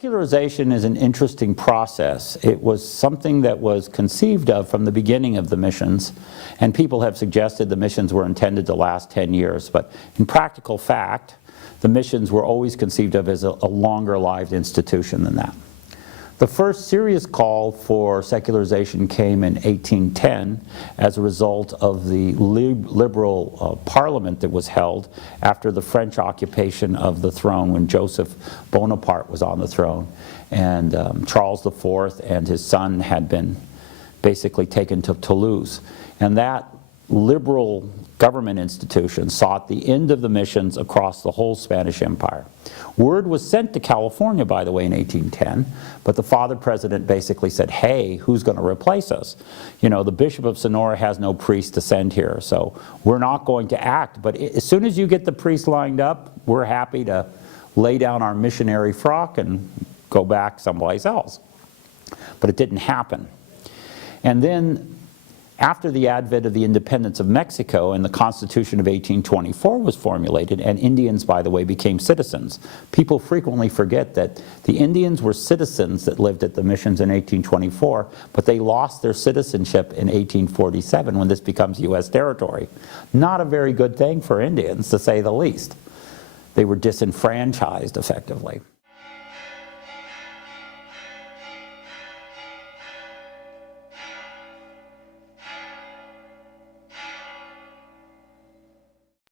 Secularization is an interesting process. It was something that was conceived of from the beginning of the missions, and people have suggested the missions were intended to last 10 years, but in practical fact, the missions were always conceived of as a longer-lived institution than that. The first serious call for secularization came in 1810 as a result of the liberal parliament that was held after the French occupation of the throne when Joseph Bonaparte was on the throne. And Charles IV and his son had been basically taken to Toulouse. And that liberal government institution sought the end of the missions across the whole Spanish Empire. Word was sent to California, by the way, in 1810, but the father president basically said, hey, who's going to replace us? You know, the Bishop of Sonora has no priest to send here, so we're not going to act, but as soon as you get the priest lined up, we're happy to lay down our missionary frock and go back someplace else. But it didn't happen. And then after the advent of the independence of Mexico and the Constitution of 1824 was formulated, and Indians, by the way, became citizens. People frequently forget that the Indians were citizens that lived at the missions in 1824, but they lost their citizenship in 1847 when this becomes U.S. territory. Not a very good thing for Indians, to say the least. They were disenfranchised, effectively.